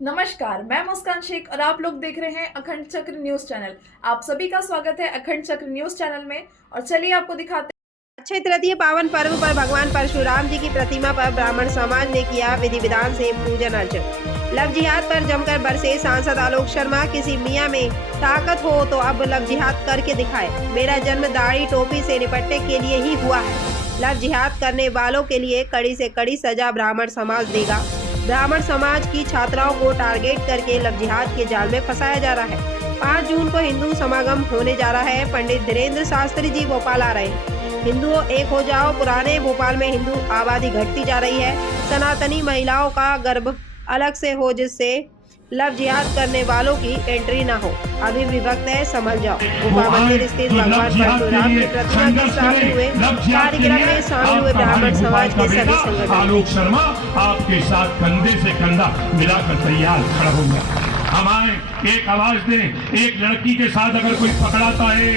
नमस्कार, मैं मुस्कान शेख और आप लोग देख रहे हैं अखंड चक्र न्यूज चैनल। आप सभी का स्वागत है अखंड चक्र न्यूज चैनल में। और चलिए आपको दिखाते हैं। अक्षय तृतीय पावन पर्व पर भगवान परशुराम जी की प्रतिमा पर ब्राह्मण समाज ने किया विधि विधान से पूजन अर्चन। लव जिहाद पर जमकर बरसे सांसद आलोक शर्मा। किसी मियाँ में ताकत हो तो अब लव जिहाद करके दिखाए। मेरा जन्म दाढ़ी टोपी से निपटने के लिए ही हुआ है। लव जिहाद करने वालों के लिए कड़ी से कड़ी सजा ब्राह्मण समाज देगा। ब्राह्मण समाज की छात्राओं को टारगेट करके लव जिहाद के जाल में फंसाया जा रहा है। 5 जून को हिंदू समागम होने जा रहा है। पंडित धीरेन्द्र शास्त्री जी भोपाल आ रहे हैं। हिंदुओं एक हो जाओ। पुराने भोपाल में हिंदू आबादी घटती जा रही है। सनातनी महिलाओं का गर्भ अलग से हो जिससे लव जिहाद करने वालों की एंट्री ना हो। अभी विभक्त है, संभल जाओ। गुफा मंदिर स्थित भगवान परशुराम की प्रतिमा के सामने हुए कार्यक्रम में शामिल हुए ब्राह्मण समाज के सभी संगठन। आलोक शर्मा आपके साथ कंधे से कंधा मिलाकर तैयार खड़ा होगा। हम आए, एक आवाज दें। एक लड़की के साथ अगर कोई पकड़ाता है,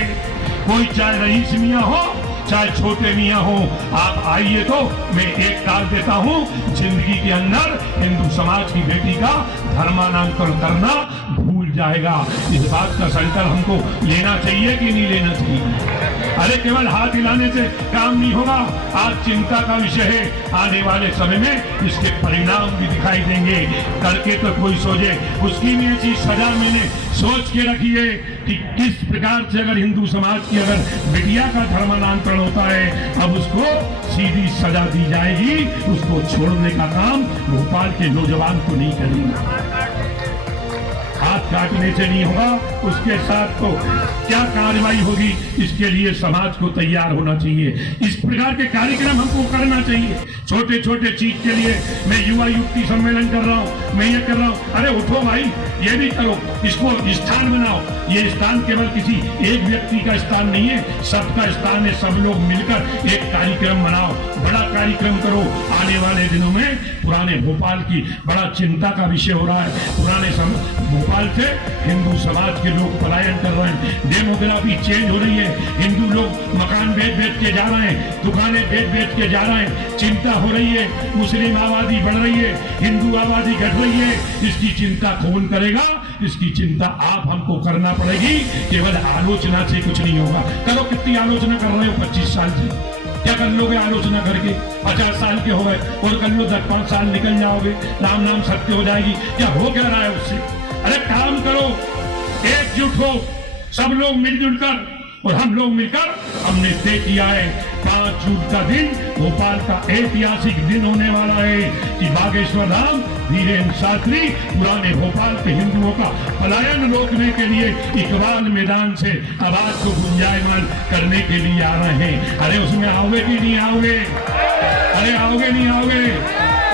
कोई चाहे रईस मियाँ हो चाहे छोटे मियाँ हो, आप आइए तो मैं एक कार देता हूँ। जिंदगी के अंदर हिंदू समाज की बेटी का धर्मांतरण करना भूल जाएगा। इस बात का संकल्प हमको लेना चाहिए कि नहीं लेना चाहिए? अरे केवल हाथ हिलाने से काम नहीं होगा। आज चिंता का विषय है। आने वाले समय में इसके परिणाम भी दिखाई देंगे। करके तो कोई सोचे, उसकी भी ऐसी सजा मैंने सोच के रखी है कि किस प्रकार से अगर हिंदू समाज की अगर बिटिया का धर्मांतरण होता है, अब उसको सीधी सजा दी जाएगी। उसको छोड़ने का काम भोपाल के नौजवान तो नहीं करेंगे। हाथ काटने से नहीं होगा, उसके साथ तो क्या कार्रवाई होगी, इसके लिए समाज को तैयार होना चाहिए। इस प्रकार के कार्यक्रम हमको करना चाहिए। छोटे छोटे चीज के लिए मैं युवा युक्ति सम्मेलन कर रहा हूँ, मैं ये कर रहा हूँ। अरे उठो भाई, ये भी करो, इसको स्थान बनाओ। ये स्थान केवल किसी एक व्यक्ति का स्थान नहीं है, सबका स्थान है। सब लोग मिलकर एक कार्यक्रम बनाओ, बड़ा कार्यक्रम करो। आने वाले दिनों में पुराने भोपाल की बड़ा चिंता का विषय हो रहा है। पुराने भोपाल से हिंदू समाज के लोग पलायन कर रहे हैं। डेमोग्राफी चेंज हो रही है। हिंदू लोग मकान बेच के जा रहे हैं, दुकानें बेच के जा रहे हैं। चिंता हो रही है। मुस्लिम आबादी बढ़ रही है, हिंदू आबादी घट रही है। इसकी चिंता कौन करेगा? इसकी चिंता आप हमको करना पड़ेगी। केवल आलोचना से कुछ नहीं होगा। करो, कितनी आलोचना कर रहे हो 25 साल से? क्या कर लोगे आलोचना करके? 50 साल के हो गए और कर लो 10-5 साल निकल जाओगे, राम नाम सत्य हो जाएगी। क्या हो क्या रहा है उससे? अरे काम करो, एकजुट हो, सब लोग मिलजुल कर। और हम लोग मिलकर हमने तय किया है 5 जून का दिन भोपाल का ऐतिहासिक दिन होने वाला है कि बागेश्वर धाम धीरेन्द्र शास्त्री पुराने भोपाल के हिंदुओं का पलायन रोकने के लिए इकबाल मैदान से आवाज को गुंजायमान करने के लिए आ रहे हैं। अरे उसमें आओगे कि नहीं आओगे? अरे आओगे नहीं आओगे?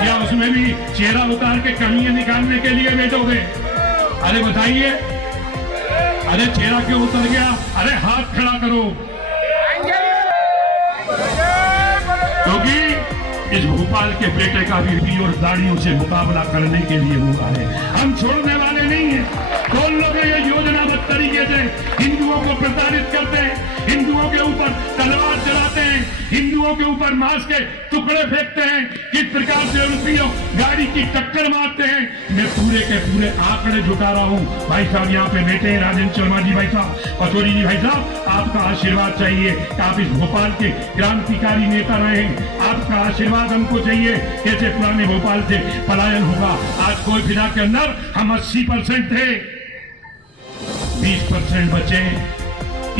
या उसमें भी चेहरा उतार के कमियां निकालने के लिए बैठोगे? अरे बताइए। अरे चेहरा क्यों उतर गया? अरे हाथ खड़ा करो, क्योंकि इस भोपाल के बेटे का भी और दाढ़ियों से मुकाबला करने के लिए हुआ है। हम छोड़ने वाले नहीं हैं। कौन लोग ये योजनाबद्ध तरीके से हिंदुओं को प्रताड़ित करते हैं, हिंदुओं के ऊपर तलवार चलाते हैं, हिंदुओं के ऊपर मांस के टुकड़े फेंकते हैं, किस प्रकार से रुपयों गाड़ी की टक्कर मारते हैं। मैं पूरे के पूरे आंकड़े जुटा रहा हूँ। भाई साहब यहाँ पे बैठे हैं, राजेंद्र शर्मा जी भाई साहब, पचौरी जी भाई साहब, आपका आशीर्वाद चाहिए कि आप इस भोपाल के क्रांतिकारी नेता रहे। आपका आशीर्वाद हमको चाहिए। कैसे पुराने भोपाल से पलायन होगा? आज कोई फिदा के अंदर हम 80% थे, 20% बचे।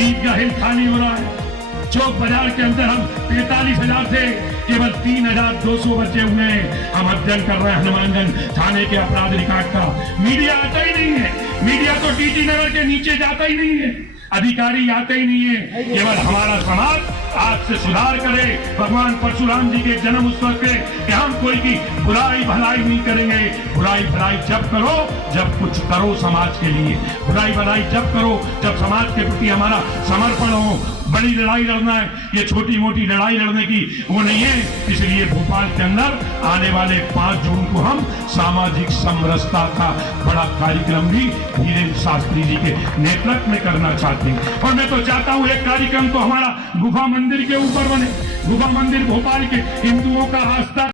ईदगाह हिल खाली हो रहा है। चौक बाजार के अंदर हम 43,000 थे, केवल 3,200 बचे हुए हैं। हम अध्ययन कर रहे हैं हनुमानगंज थाने के अपराध रिकॉर्ड का। मीडिया आता ही नहीं है। मीडिया तो टीटी नगर के नीचे जाता ही नहीं है, अधिकारी आते ही नहीं है। केवल हमारा समाज आज से सुधार करे। भगवान परशुराम जी के जन्म उत्सव पे कि हम कोई की बुराई भलाई नहीं करेंगे। बुराई भलाई जब करो जब कुछ करो समाज के लिए। बुराई भलाई जब करो जब समाज के प्रति हमारा समर्पण हो। बड़ी लड़ाई लड़ना है, ये छोटी मोटी लड़ाई लड़ने की वो नहीं है। इसलिए भोपाल के अंदर आने वाले 5 जून को हम सामाजिक समरसता का बड़ा कार्यक्रम भी धीरेन्द्र शास्त्री जी के नेतृत्व में करना चाहते हैं। और मैं तो चाहता हूँ एक कार्यक्रम तो हमारा गुफा मंदिर के ऊपर बने। गुफा मंदिर भोपाल के हिंदुओं का आस्था